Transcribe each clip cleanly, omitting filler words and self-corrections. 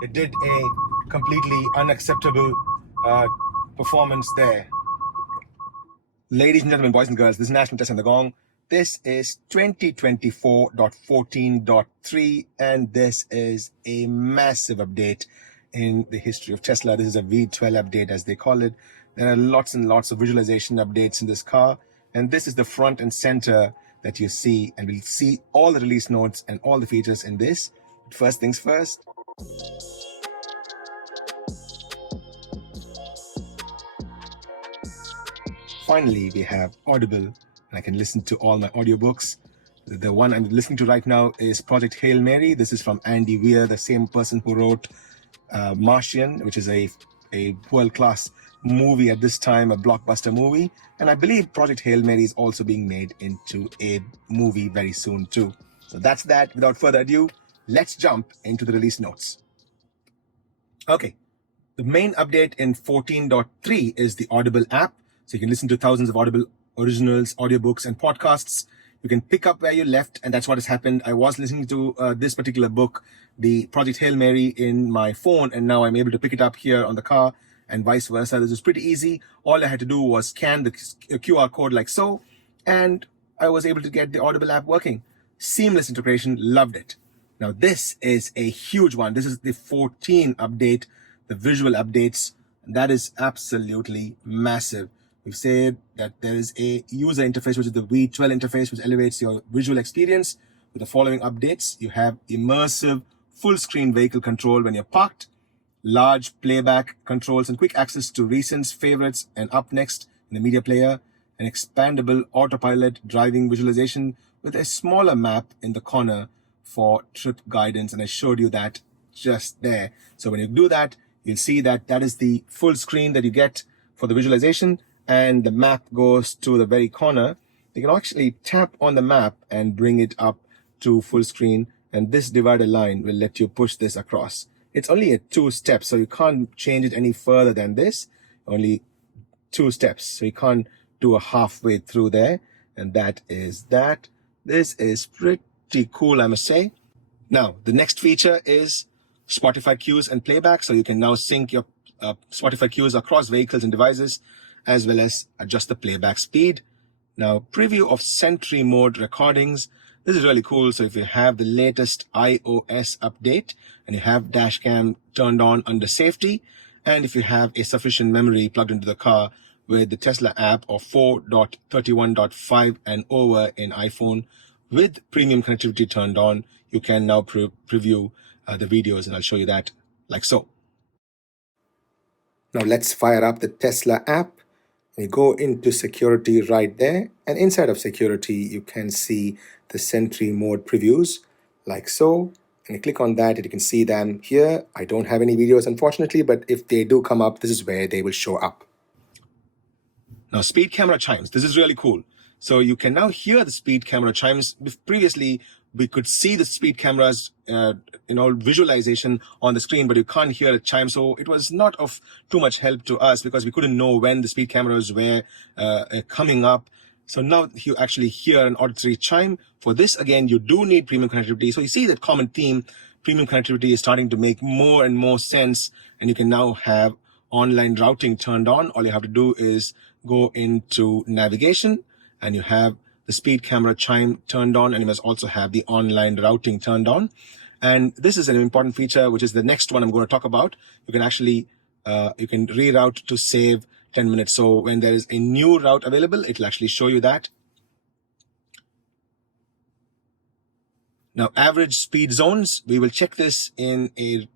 It did a completely unacceptable performance there. Ladies and gentlemen, boys and girls, this is National Test in the Gong. This is 2024.14.3, and this is a massive update in the history of Tesla. This is a V12 update, as they call it. There are lots and lots of visualization updates in this car, and this is the front and center that you see, and we'll see all the release notes and all the features in this. But first things first. Finally, we have Audible, and I can listen to all my audiobooks. The one I'm listening to right now is Project Hail Mary. This is from Andy Weir, the same person who wrote Martian, which is a world-class movie at this time, a blockbuster movie. And I believe Project Hail Mary is also being made into a movie very soon too. So that's that. Without further ado, let's jump into the release notes. Okay, the main update in 14.3 is the Audible app. So you can listen to thousands of Audible originals, audiobooks, and podcasts. You can pick up where you left, and that's what has happened. I was listening to this particular book, the Project Hail Mary, in my phone, and now I'm able to pick it up here on the car, and vice versa. This is pretty easy. All I had to do was scan the QR code like so, and I was able to get the Audible app working. Seamless integration, loved it. Now this is a huge one. This is the 14 update, the visual updates. That is absolutely massive. We've said that there is a user interface, which is the V12 interface, which elevates your visual experience. With the following updates, you have immersive full screen vehicle control when you're parked, large playback controls and quick access to recents, favorites, and up next in the media player, an expandable autopilot driving visualization with a smaller map in the corner for trip guidance. And I showed you that just there. So when you do that, you'll see that that is the full screen that you get for the visualization, and the map goes to the very corner. You can actually tap on the map and bring it up to full screen, and this divider line will let you push this across. It's only a 2 steps, so you can't change it any further than this. Only 2 steps, so you can't do a halfway through there. And that is that. This is pretty cool, I must say. Now, the next feature is Spotify cues and playback. So you can now sync your Spotify cues across vehicles and devices, as well as adjust the playback speed. Now, preview of Sentry mode recordings. This is really cool. So if you have the latest iOS update and you have dash cam turned on under safety, and if you have a sufficient memory plugged into the car with the Tesla app of 4.31.5 and over in iPhone with premium connectivity turned on, you can now preview the videos, and I'll show you that like so. Now let's fire up the Tesla app. You go into security right there, and inside of security you can see the Sentry mode previews like so, and you click on that and you can see them here. I don't have any videos unfortunately, but if they do come up, this is where they will show up. Now, speed camera chimes. This is really cool. So you can now hear the speed camera chimes. Previously, we could see the speed cameras, visualization on the screen, but you can't hear a chime. So it was not of too much help to us because we couldn't know when the speed cameras were coming up. So now you actually hear an auditory chime. For this, again, you do need premium connectivity. So you see that common theme, premium connectivity is starting to make more and more sense. And you can now have online routing turned on. All you have to do is go into navigation, and you have the speed camera chime turned on, and you must also have the online routing turned on. And this is an important feature, which is the next one I'm going to talk about. You can actually, you can reroute to save 10 minutes. So when there is a new route available, it'll actually show you that. Now, average speed zones, we will check this in a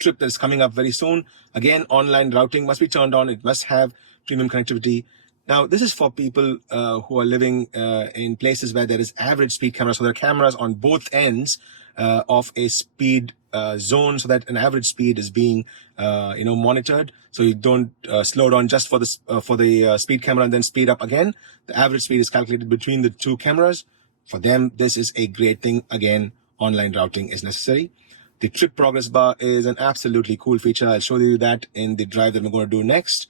trip that is coming up very soon. Again, online routing must be turned on. It must have premium connectivity. Now, this is for people who are living in places where there is average speed cameras. So there are cameras on both ends of a speed zone, so that an average speed is being, monitored. So you don't slow down just for the speed camera and then speed up again. The average speed is calculated between the two cameras. For them, this is a great thing. Again, online routing is necessary. The trip progress bar is an absolutely cool feature. I'll show you that in the drive that we're going to do next.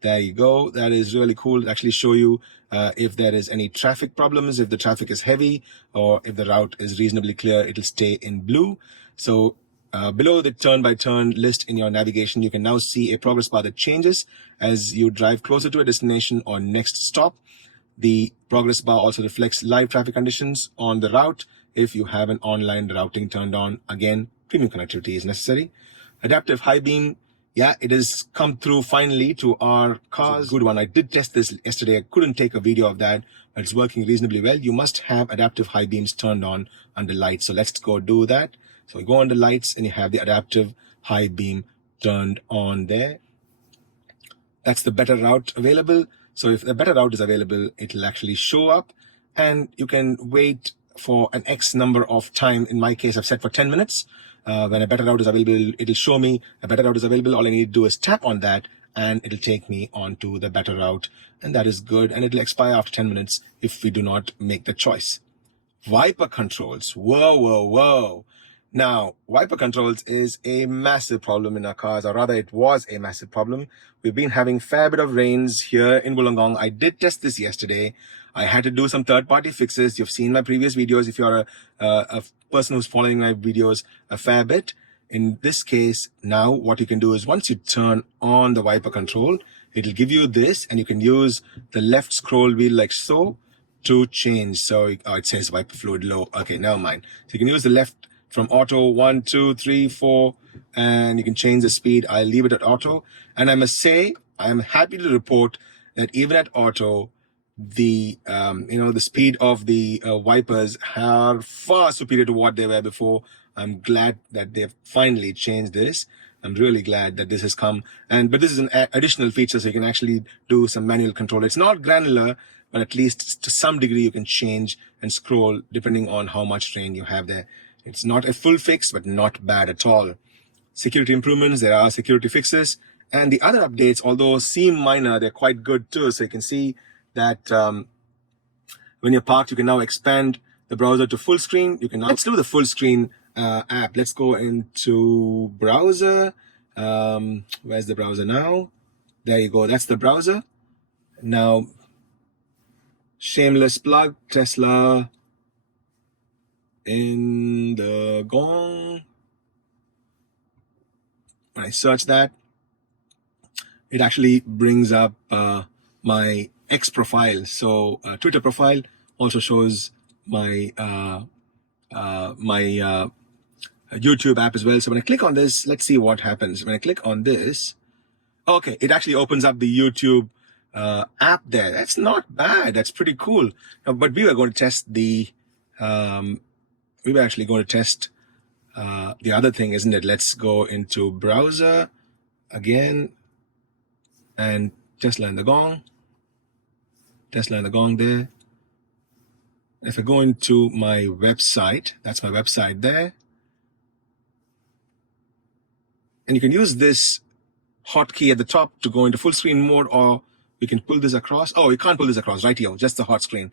There you go. That is really cool. It'll actually show you if there is any traffic problems, if the traffic is heavy, or if the route is reasonably clear, it'll stay in blue. So Below the turn-by-turn list in your navigation, you can now see a progress bar that changes as you drive closer to a destination or next stop. The progress bar also reflects live traffic conditions on the route if you have an online routing turned on. Again, premium connectivity is necessary. Adaptive high beam, yeah, it has come through finally to our cars. It's a good one. I did test this yesterday. I couldn't take a video of that, but it's working reasonably well. You must have adaptive high beams turned on under lights. So let's go do that. So you go under lights and you have the adaptive high beam turned on there. That's the better route available. So if the better route is available, it'll actually show up and you can wait for an X number of time. In my case, I've set for 10 minutes. When a better route is available, it'll show me a better route is available. All I need to do is tap on that and it'll take me onto the better route. And that is good. And it'll expire after 10 minutes if we do not make the choice. Wiper controls. Whoa. Now, wiper controls is a massive problem in our cars, or rather it was a massive problem. We've been having a fair bit of rains here in Wollongong. I did test this yesterday. I had to do some third-party fixes. You've seen my previous videos if you're a person who's following my videos a fair bit. In this case, now what you can do is once you turn on the wiper control, it'll give you this and you can use the left scroll wheel like so to change. So it says wiper fluid low. Okay, never mind. So you can use the left from auto 1, 2, 3, 4, and you can change the speed. I'll leave it at auto. And I must say, I am happy to report that even at auto, the the speed of the wipers are far superior to what they were before. I'm glad that they've finally changed this. I'm really glad that this has come. But this is an additional feature, so you can actually do some manual control. It's not granular, but at least to some degree you can change and scroll depending on how much rain you have there. It's not a full fix, but not bad at all. Security improvements, there are security fixes. And the other updates, although seem minor, they're quite good too. So you can see that when you're parked, you can now expand the browser to full screen. You can now, let's do the full screen app. Let's go into browser. Where's the browser now? There you go. That's the browser. Now, shameless plug, Tesla In The Gong. When I search that, it actually brings up my X profile. So Twitter profile also shows my YouTube app as well. So when I click on this, let's see what happens. When I click on this, okay, it actually opens up the YouTube app there. That's not bad. That's pretty cool. But we were going to test the the other thing, isn't it? Let's go into browser again and Tesla In The Gong. Tesla In The Gong there. If I go into my website, that's my website there. And you can use this hotkey at the top to go into full screen mode, or you can pull this across. Oh, you can't pull this across, right here, just the hot screen.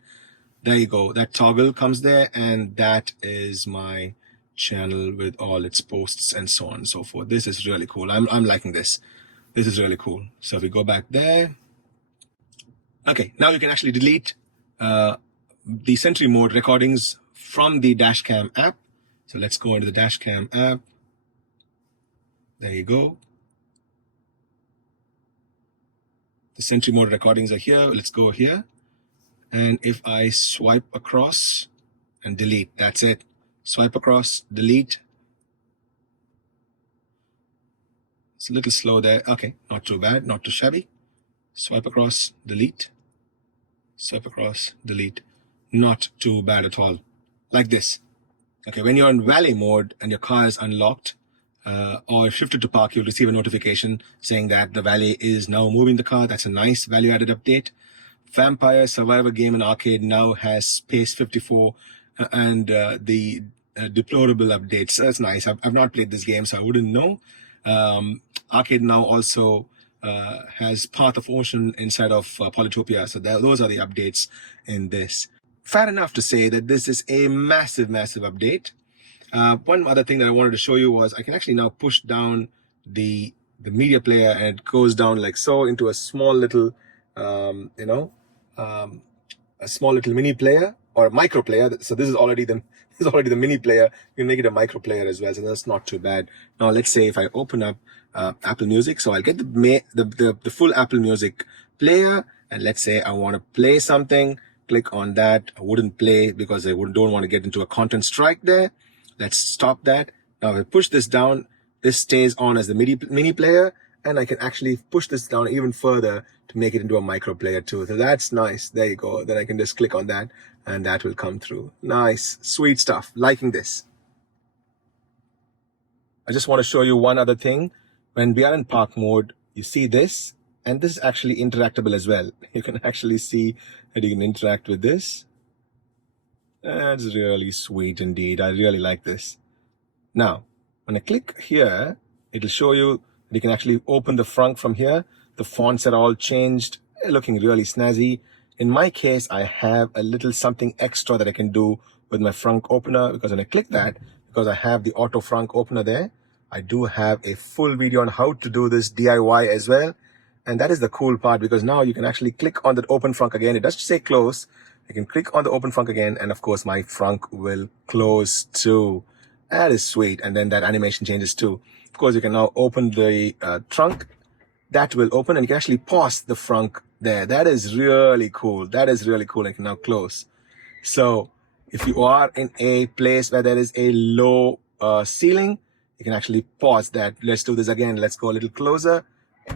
There you go. That toggle comes there, and that is my channel with all its posts and so on and so forth. This is really cool. I'm liking this. This is really cool. So if we go back there, okay, now you can actually delete the Sentry mode recordings from the Dashcam app. So let's go into the Dashcam app. There you go. The Sentry mode recordings are here. Let's go here. And if I swipe across and delete, that's it. Swipe across, delete. It's a little slow there. Okay, not too bad, not too shabby. Swipe across, delete. Swipe across, delete. Not too bad at all. Like this. Okay, when you're in valet mode and your car is unlocked or shifted to park, you'll receive a notification saying that the valet is now moving the car. That's a nice value-added update. Vampire Survivor game in arcade now has Space 54 and the deplorable updates. That's nice. I've not played this game, so I wouldn't know. Arcade now also has Path of Ocean inside of Polytopia. So those are the updates in this. Fair enough to say that this is a massive, massive update. One other thing that I wanted to show you was I can actually now push down the media player, and it goes down like so into a small little, a small little mini player or micro player. So this is already the It's already the mini player. You can make it a micro player as well, so that's not too bad. Now let's say if I open up Apple Music, so I'll get the full Apple Music player, and let's say I want to play something. Click on that. I wouldn't play because I don't want to get into a content strike there. Let's stop that. Now if I push this down, this stays on as the mini player, and I can actually push this down even further to make it into a micro player too. So that's nice. There you go. Then I can just click on that and that will come through. Nice, sweet stuff. Liking this. I just want to show you one other thing. When we are in park mode, you see this, and this is actually interactable as well. You can actually see that you can interact with this. That's really sweet indeed. I really like this. Now, when I click here, it'll show you that you can actually open the Frunk from here. The fonts are all changed, looking really snazzy. In my case, I have a little something extra that I can do with my Frunk opener, because when I click that, because I have the auto Frunk opener there, I do have a full video on how to do this DIY as well. And that is the cool part, because now you can actually click on the open Frunk again. It does say close. I can click on the open Frunk again, and of course my Frunk will close too. That is sweet. And then that animation changes too. Of course, you can now open the trunk. That will open, and you can actually pause the Frunk there. That is really cool. That is really cool. I can now close. So if you are in a place where there is a low ceiling, you can actually pause that. Let's do this again. Let's go a little closer.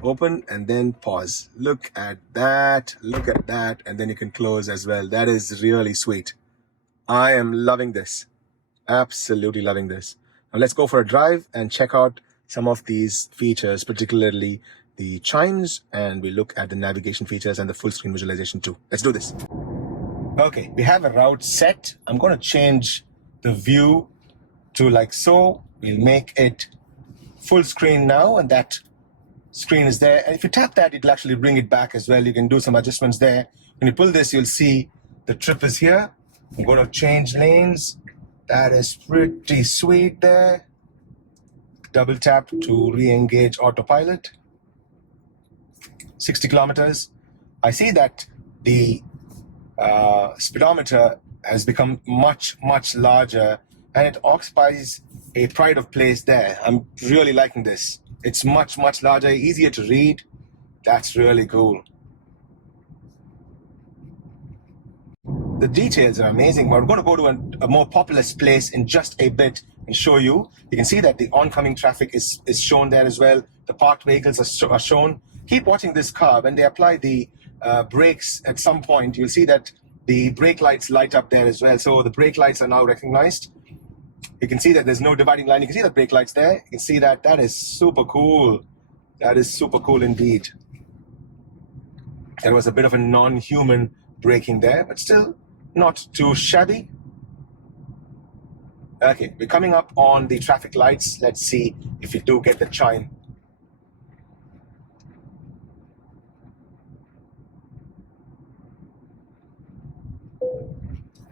Open and then pause. Look at that. Look at that. And then you can close as well. That is really sweet. I am loving this. Absolutely loving this. Now let's go for a drive and check out some of these features, particularly the chimes, and we look at the navigation features and the full screen visualization too. Let's do this. Okay, we have a route set. I'm going to change the view to like so. We'll make it full screen now, and that screen is there. And if you tap that, it'll actually bring it back as well. You can do some adjustments there. When you pull this, you'll see the trip is here. I'm going to change lanes. That is pretty sweet there. Double tap to re-engage autopilot. 60 kilometers. I see that the speedometer has become much larger, and it occupies a pride of place there. I'm really liking this. It's much larger, easier to read. That's really cool. The details are amazing. We're going to go to a more populous place in just a bit and show you. You can see that the oncoming traffic is shown there as well. The parked vehicles are shown. Keep watching this car. When they apply the brakes at some point, you'll see that the brake lights light up there as well. So the brake lights are now recognized. You can see that there's no dividing line. You can see the brake lights there. You can see that. That is super cool. That is super cool indeed. There was a bit of a non-human braking there, but still not too shabby. Okay, we're coming up on the traffic lights. Let's see if we do get the chime.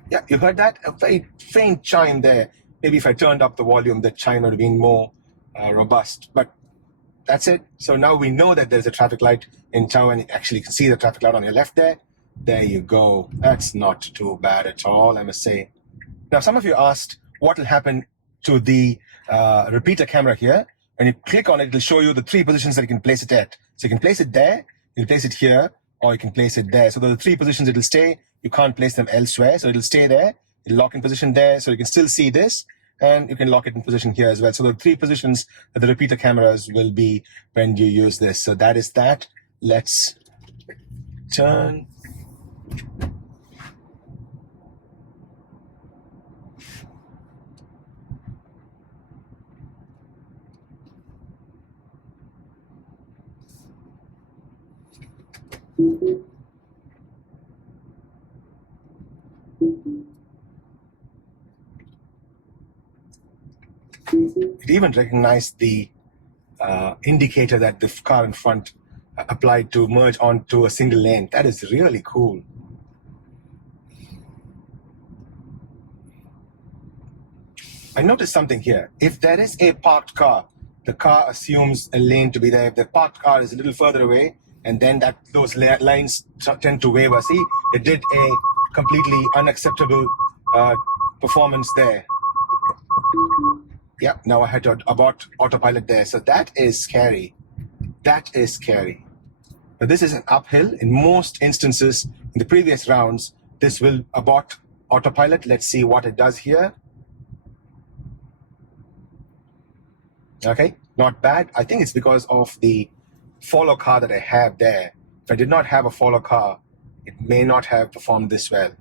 Yeah, you heard that? A very faint chime there. Maybe if I turned up the volume, the chime would have been more robust. But that's it. So now we know that there's a traffic light in town, and actually you can see the traffic light on your left there. There you go. That's not too bad at all, I must say. Now, some of you asked what will happen to the repeater camera here. When you click on it, it'll show you the 3 positions that you can place it at. So you can place it there, you can place it here, or you can place it there. So the 3 positions it'll stay. You can't place them elsewhere. So it'll stay there. It'll lock in position there. So you can still see this. And you can lock it in position here as well. So the 3 positions that the repeater cameras will be when you use this. So that is that. Let's turn. It even recognized the indicator that the car in front applied to merge onto a single lane. That is really cool. I noticed something here. If there is a parked car, the car assumes a lane to be there. If the parked car is a little further away, and then those lines tend to waver. See, it did a completely unacceptable performance there. Yep, now I had to abort autopilot there. So that is scary. That is scary. But this is an uphill. In most instances, in the previous rounds, this will abort autopilot. Let's see what it does here. Okay, not bad. I think it's because of the follow car that I have there. If I did not have a follow car, it may not have performed this well.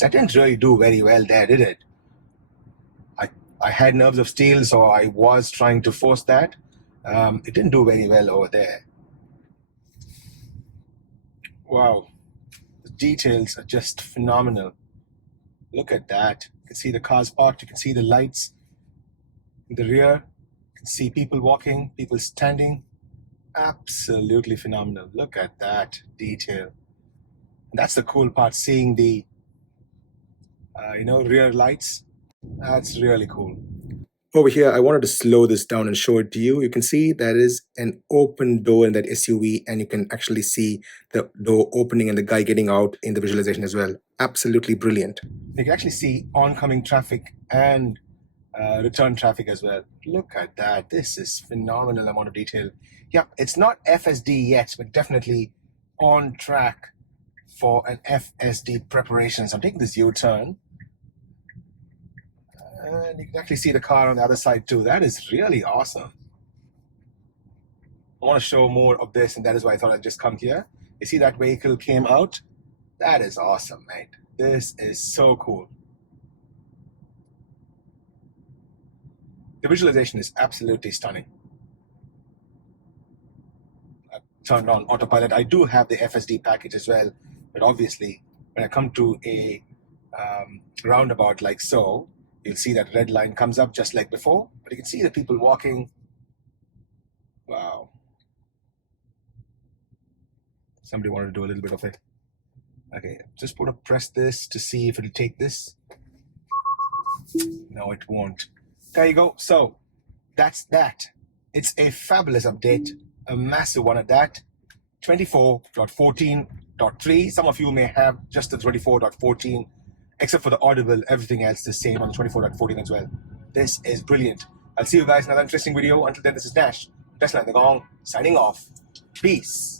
That didn't really do very well there, did it? I had nerves of steel, so I was trying to force that. It didn't do very well over there. Wow, the details are just phenomenal. Look at that. You can see the cars parked, you can see the lights in the rear, you can see people walking, people standing. Absolutely phenomenal. Look at that detail. And that's the cool part, seeing the rear lights. That's really cool. Over here, I wanted to slow this down and show it to you. You can see there is an open door in that SUV, and you can actually see the door opening and the guy getting out in the visualization as well. Absolutely brilliant. You can actually see oncoming traffic and return traffic as well. Look at that. This is phenomenal amount of detail. Yep, it's not FSD yet, but definitely on track for an FSD preparation. So I'm taking this U-turn. And you can actually see the car on the other side too. That is really awesome. I want to show more of this, and that is why I thought I'd just come here. You see that vehicle came out? That is awesome, mate. This is so cool. The visualization is absolutely stunning. I've turned on autopilot. I do have the FSD package as well, but obviously when I come to a roundabout like so, you'll see that red line comes up just like before, but you can see the people walking. Wow. Somebody wanted to do a little bit of it. Okay, just press this to see if it'll take this. No, it won't. There you go. So that's that. It's a fabulous update, a massive one at that. 24.14.3. Some of you may have just the 24.14, except for the Audible. Everything else the same on the 24.14 as well. This is brilliant. I'll see you guys in another interesting video. Until then, this is Nash, Tesla in the Gong, signing off. Peace.